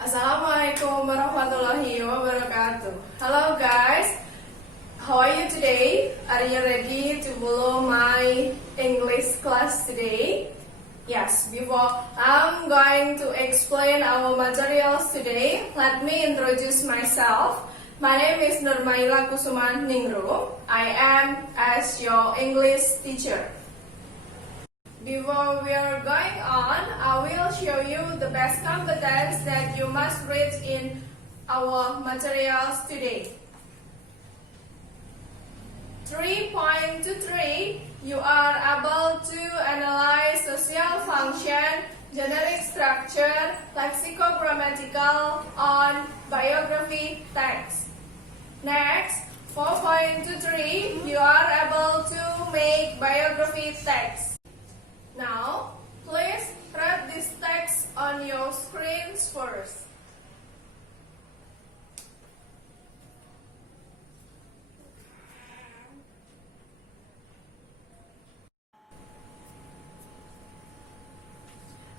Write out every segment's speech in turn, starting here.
Assalamualaikum warahmatullahi wabarakatuh. Hello guys, how are you today? Are you ready to follow my English class today? Yes, before I'm going to explain our materials today, let me introduce myself. My name is Nurmaila Kusuman Ningru. I am as your English teacher. Before we are going on, I will show you the best competence that you must read in our materials today. 3.23, you are able to analyze social function, generic structure, lexicogrammatical on biography text. Next, 4.23, you are able to make biography text. Now, please read this text on your screens first.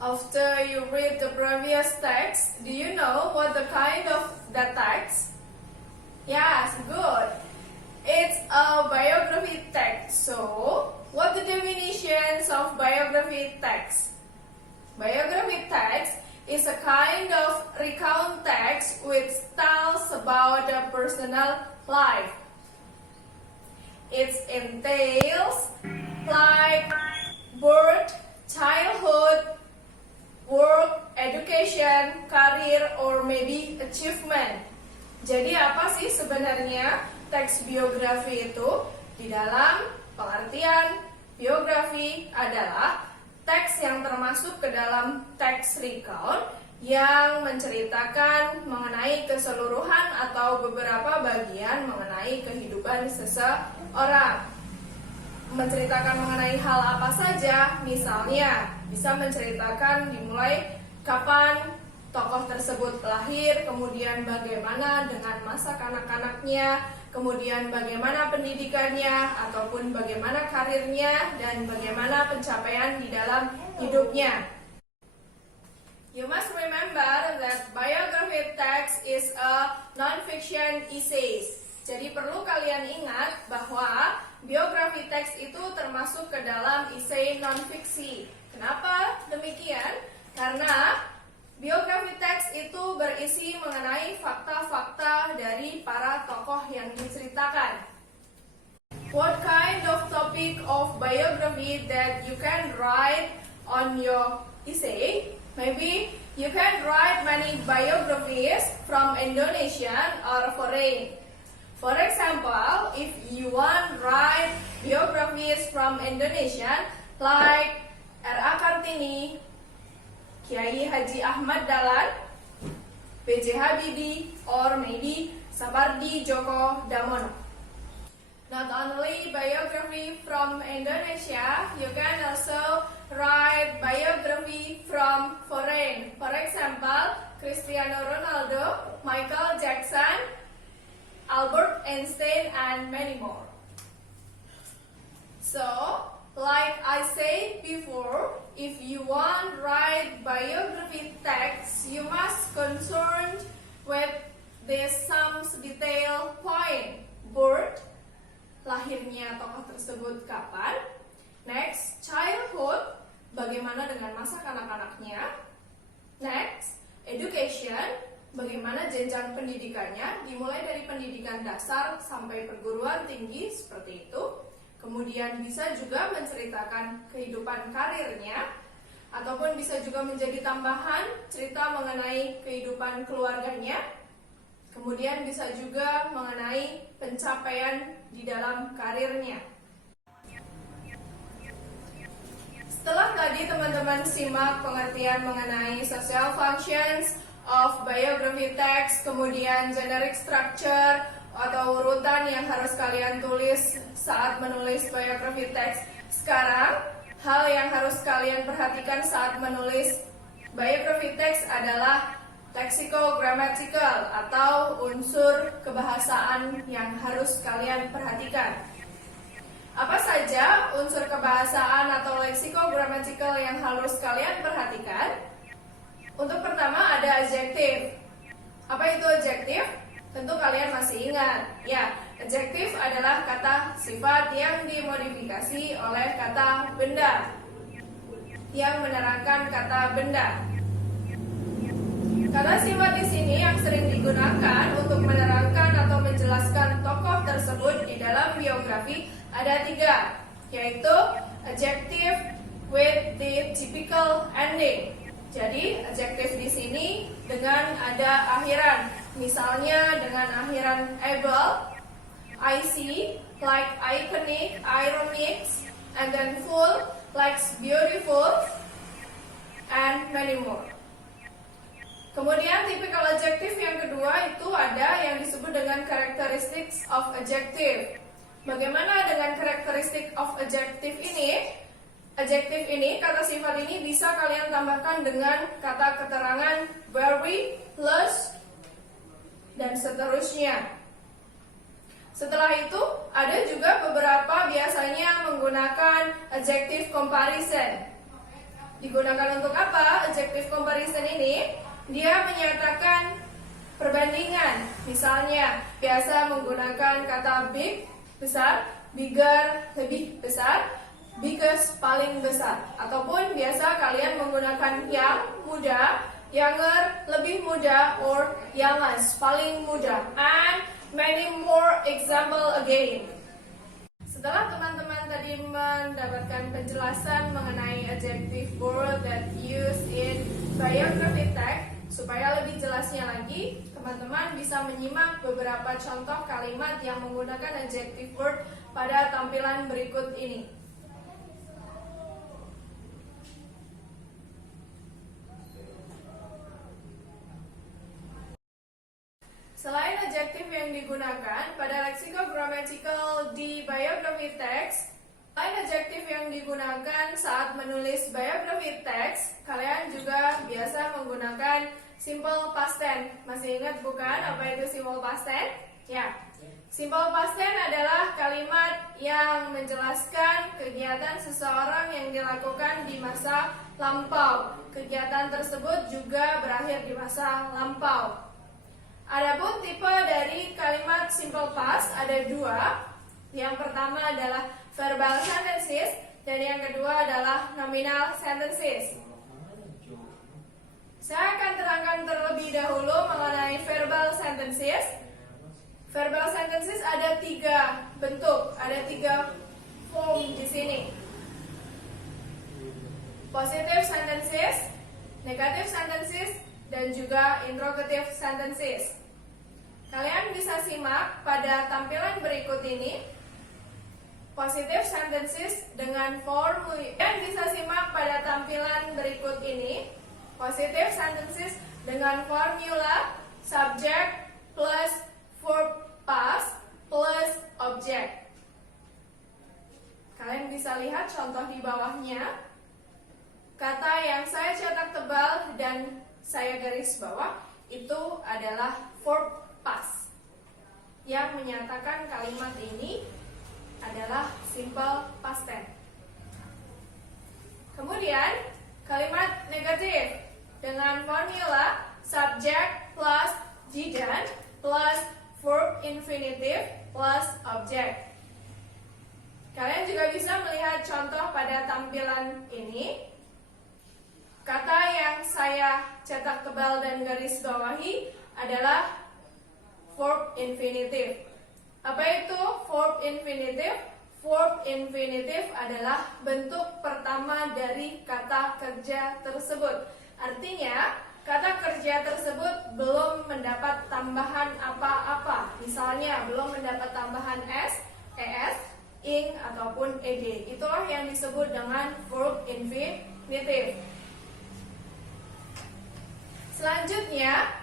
After you read the previous text, do you know what the kind of the text? Yes, good. It's a biography text. So, what the definitions of biography text? Biography text is a kind of recount text which tells about a personal life. It entails like birth, childhood, work, education, career, or maybe achievement. Jadi apa sih sebenarnya teks biografi itu? Di dalam pengertian biografi adalah teks yang termasuk ke dalam teks recount yang menceritakan mengenai keseluruhan atau beberapa bagian mengenai kehidupan seseorang. Menceritakan mengenai hal apa saja, misalnya bisa menceritakan dimulai kapan tokoh tersebut lahir, kemudian bagaimana dengan masa kanak-kanaknya, kemudian bagaimana pendidikannya, ataupun bagaimana karirnya, dan bagaimana pencapaian di dalam hidupnya. You must remember that biography text is a non-fiction essays. Jadi perlu kalian ingat bahwa biografi teks itu termasuk ke dalam esai non-fiksi. Kenapa demikian? Karena biografi teks itu berisi mengenai fakta-fakta dari para tokoh yang diceritakan. What kind of topic of biography that you can write on your essay? Maybe you can write many biographies from Indonesian or foreign. For example, if you want to write biographies from Indonesian like R.A. Kartini, Kiai Haji Ahmad Dahlan, B.J. Habibie, or maybe Sapardi Djoko Damono. Not only biography from Indonesia, you can also write biography from foreign. For example, Cristiano Ronaldo, Michael Jackson, Albert Einstein, and many more. So, like I said before, if you want to write biography text, you must concern with this some detail point. Birth, lahirnya tokoh tersebut kapan. Next, childhood, bagaimana dengan masa kanak-kanaknya. Next, education, bagaimana jenjang pendidikannya, dimulai dari pendidikan dasar sampai perguruan tinggi seperti itu. Kemudian bisa juga menceritakan kehidupan karirnya, ataupun bisa juga menjadi tambahan cerita mengenai kehidupan keluarganya. Kemudian bisa juga mengenai pencapaian di dalam karirnya. Setelah tadi teman-teman simak pengertian mengenai social functions of biography text, kemudian generic structure atau urutan yang harus kalian tulis saat menulis biography text. Sekarang, hal yang harus kalian perhatikan saat menulis biography text adalah lexicogrammatical atau unsur kebahasaan yang harus kalian perhatikan. Apa saja unsur kebahasaan atau lexicogrammatical yang harus kalian perhatikan? Untuk pertama ada adjective. Apa itu adjective? Tentu kalian masih ingat. Ya, adjective adalah kata sifat yang dimodifikasi oleh kata benda, yang menerangkan kata benda. Kata sifat di sini yang sering digunakan untuk menerangkan atau menjelaskan tokoh tersebut di dalam biografi ada 3, yaitu adjective with the typical ending. Jadi adjective di sini dengan ada akhiran, misalnya dengan akhiran able, ic, like iconic, ironic, and then full, like beautiful, and many more. Kemudian typical adjective yang kedua itu ada yang disebut dengan characteristics of adjective. Bagaimana dengan characteristic of adjective ini? Adjective ini, kata sifat ini bisa kalian tambahkan dengan kata keterangan very, plus, dan seterusnya. Setelah itu, ada juga beberapa biasanya menggunakan adjective comparison. Digunakan untuk apa? Adjective comparison ini, dia menyatakan perbandingan. Misalnya, biasa menggunakan kata big, besar, bigger, lebih besar, biggest, paling besar. Ataupun biasa kalian menggunakan yang, muda, younger, lebih muda, or youngest, paling muda. And many more example again. Setelah teman-teman tadi mendapatkan penjelasan mengenai adjective word that used in biography text, supaya lebih jelasnya lagi, teman-teman bisa menyimak beberapa contoh kalimat yang menggunakan adjective word pada tampilan berikut ini. Selain adjektif yang digunakan pada lexicogrammatical di biography text, selain adjektif yang digunakan saat menulis biography text, kalian juga biasa menggunakan simple past tense. Masih ingat bukan apa itu simple past tense? Ya. Simple past tense adalah kalimat yang menjelaskan kegiatan seseorang yang dilakukan di masa lampau. Kegiatan tersebut juga berakhir di masa lampau. Adapun tipe dari kalimat simple past ada 2. Yang pertama adalah verbal sentences dan yang kedua adalah nominal sentences. Saya akan terangkan terlebih dahulu mengenai verbal sentences. Verbal sentences ada 3 bentuk, ada 3 form di sini. Positive sentences, negative sentences, dan juga interrogative sentences. Kalian bisa simak pada tampilan berikut ini. Positive sentences dengan formula. Kalian bisa simak pada tampilan berikut ini. Positive sentences dengan formula subject plus verb past plus object. Kalian bisa lihat contoh di bawahnya. Kata yang saya cetak tebal dan saya garis bawah itu adalah verb past, yang menyatakan kalimat ini adalah simple past tense. Kemudian kalimat negatif dengan formula subject plus didn't plus verb infinitive plus object. Kalian juga bisa melihat contoh pada tampilan ini. Kata yang saya cetak tebal dan garis bawahi adalah verb infinitive. Apa itu verb infinitive? Verb infinitive adalah bentuk pertama dari kata kerja tersebut. Artinya, kata kerja tersebut belum mendapat tambahan apa-apa. Misalnya, belum mendapat tambahan s, es, ing, ataupun ed. Itulah yang disebut dengan verb infinitive. Selanjutnya,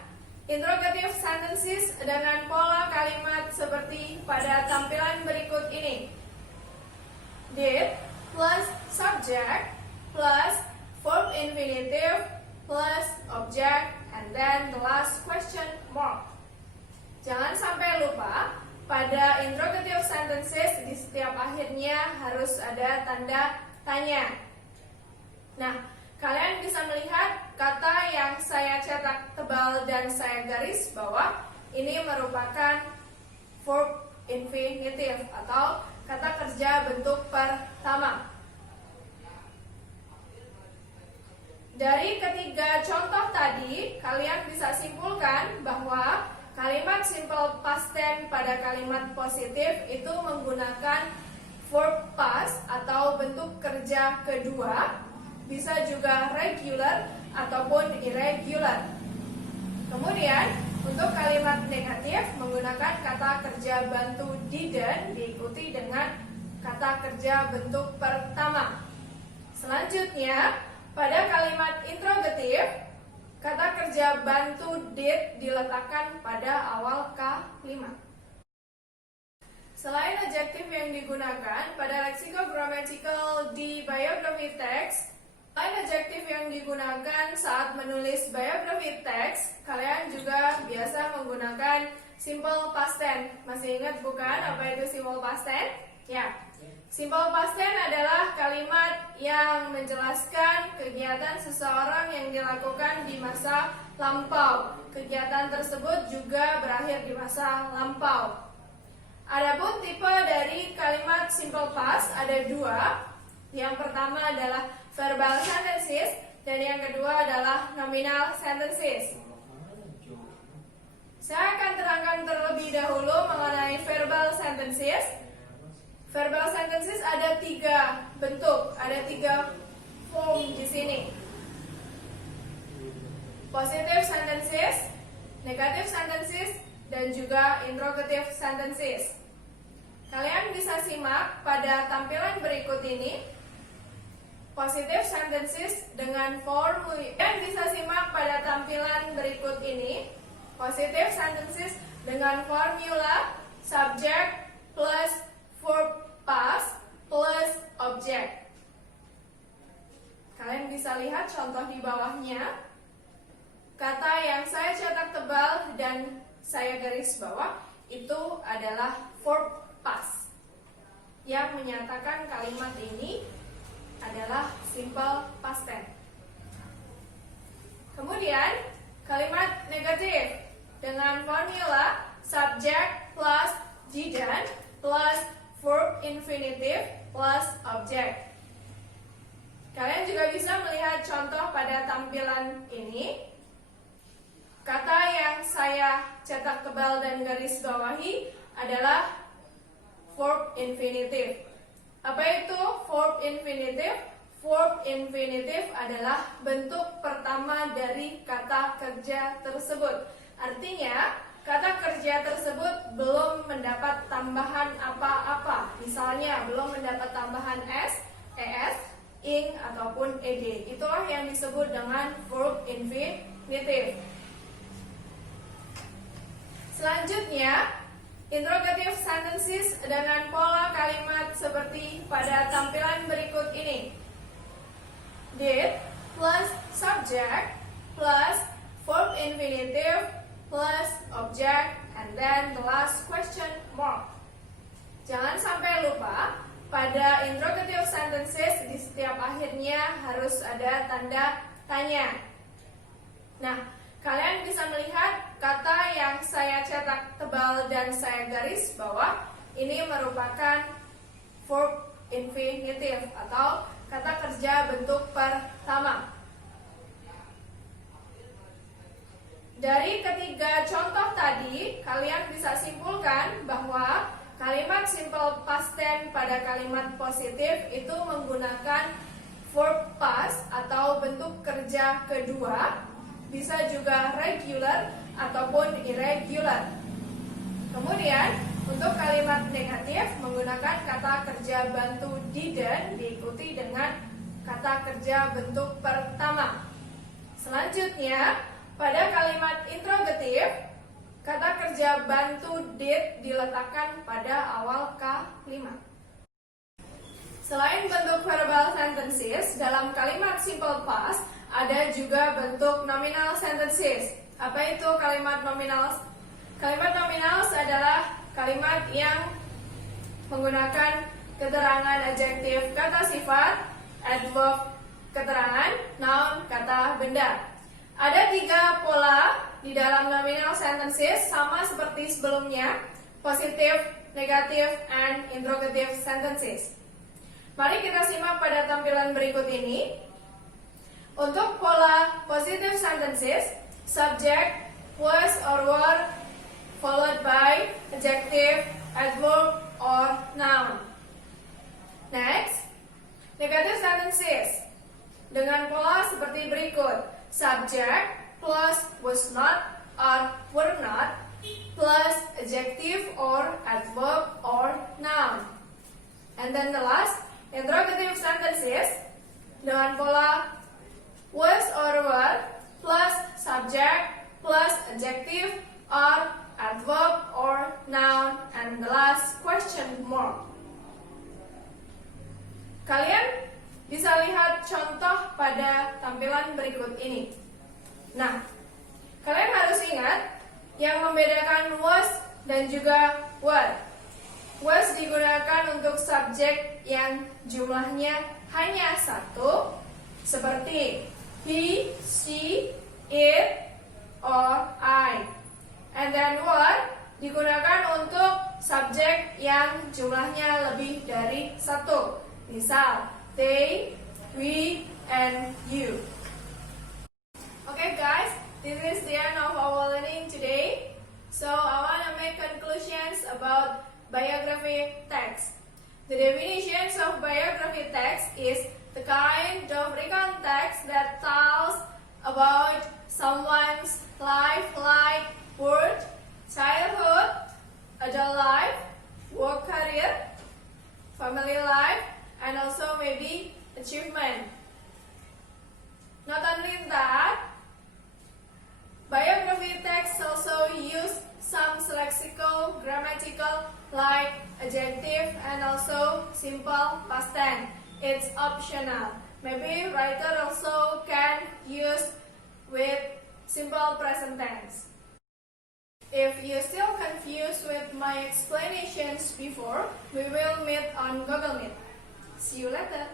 interrogative sentences dengan pola kalimat seperti pada tampilan berikut ini. Did plus subject plus verb infinitive plus object and then the last question mark. Jangan sampai lupa pada interrogative sentences di setiap akhirnya harus ada tanda tanya. Nah, kalian bisa melihat kata yang saya cetak tebal dan saya garis bawah ini merupakan verb infinitive atau kata kerja bentuk pertama. Dari ketiga contoh tadi, kalian bisa simpulkan bahwa kalimat simple past tense pada kalimat positif itu menggunakan verb past atau bentuk kerja kedua, bisa juga regular ataupun irregular. Kemudian, untuk kalimat negatif menggunakan kata kerja bantu didn't diikuti dengan kata kerja bentuk pertama. Selanjutnya, pada kalimat interrogatif, kata kerja bantu did diletakkan pada awal K5. Selain adjektif yang digunakan pada lexicogrammatical di biography text, selain adjektif yang digunakan saat menulis biography text, kalian juga biasa menggunakan simple past tense. Masih ingat bukan apa itu simple past tense? Ya. Simple past tense adalah kalimat yang menjelaskan kegiatan seseorang yang dilakukan di masa lampau. Kegiatan tersebut juga berakhir di masa lampau. Adapun tipe dari kalimat simple past ada dua. Yang pertama adalah verbal sentences dan yang kedua adalah nominal sentences. Saya akan terangkan terlebih dahulu mengenai verbal sentences. Verbal sentences ada tiga bentuk, ada tiga form di sini. Positive sentences, negative sentences, dan juga interrogative sentences. Kalian bisa simak pada tampilan berikut ini. Positive sentences dengan formula. Kalian bisa simak pada tampilan berikut ini. Positive sentences dengan formula subject plus verb past plus object. Kalian bisa lihat contoh di bawahnya. Kata yang saya cetak tebal dan saya garis bawah itu adalah verb past yang menyatakan kalimat ini adalah simple past tense. Kemudian kalimat negatif dengan formula subject plus didn't plus verb infinitive plus object. Kalian juga bisa melihat contoh pada tampilan ini. Kata yang saya cetak tebal dan garis bawahi adalah verb infinitive. Apa itu verb infinitive? Verb infinitive adalah bentuk pertama dari kata kerja tersebut. Artinya, kata kerja tersebut belum mendapat tambahan apa-apa. Misalnya, belum mendapat tambahan s, es, ing, ataupun ed. Itulah yang disebut dengan verb infinitive. Selanjutnya, interrogative sentences dengan pola kalimat seperti pada tampilan berikut ini. Did plus subject plus verb infinitive plus object and then the last question mark. Jangan sampai lupa pada interrogative sentences di setiap akhirnya harus ada tanda tanya. Nah, kalian bisa melihat kata yang saya cetak tebal dan saya garis bawah ini merupakan verb infinitive atau kata kerja bentuk pertama. Dari ketiga contoh tadi, kalian bisa simpulkan bahwa kalimat simple past tense pada kalimat positif itu menggunakan verb past atau bentuk kerja kedua, bisa juga regular ataupun irregular. Kemudian, untuk kalimat negatif menggunakan kata kerja bantu didn't diikuti dengan kata kerja bentuk pertama. Selanjutnya, pada kalimat interrogatif, kata kerja bantu did diletakkan pada awal K5. Selain bentuk verbal sentences, dalam kalimat simple past ada juga bentuk nominal sentences. Apa itu kalimat nominal? Kalimat nominal adalah kalimat yang menggunakan keterangan adjektif, kata sifat, adverb, keterangan noun kata benda. Ada 3 pola di dalam nominal sentences sama seperti sebelumnya, positive, negative, and interrogative sentences. Mari kita simak pada tampilan berikut ini. Untuk pola positive sentences, subject, was or were, followed by adjective, adverb, or noun. Next, negative sentences dengan pola seperti berikut: subject plus was not or were not plus adjective or adverb or noun. And then the last, interrogative sentences dengan pola was or were plus subject plus adjective or adverb or noun, and the last question mark. Kalian bisa lihat contoh pada tampilan berikut ini. Nah, kalian harus ingat yang membedakan was dan juga were. Was digunakan untuk subjek yang jumlahnya hanya 1, seperti he, she, it, or I. And then were digunakan untuk subjek yang jumlahnya lebih dari 1. Misal, they, we, and you. Okay guys, this is the end of our learning today. So I want to make conclusions about biography text. The definitions of biography text is the kind of written text that tells about someone's life like birth, childhood, adult life, work career, family life, and also maybe achievement. Not only that, biography texts also use some lexical, grammatical, like adjective and also simple past tense. It's optional. Maybe writer also can use with simple present tense. If you're still confused with my explanations before, we will meet on Google Meet. See you later.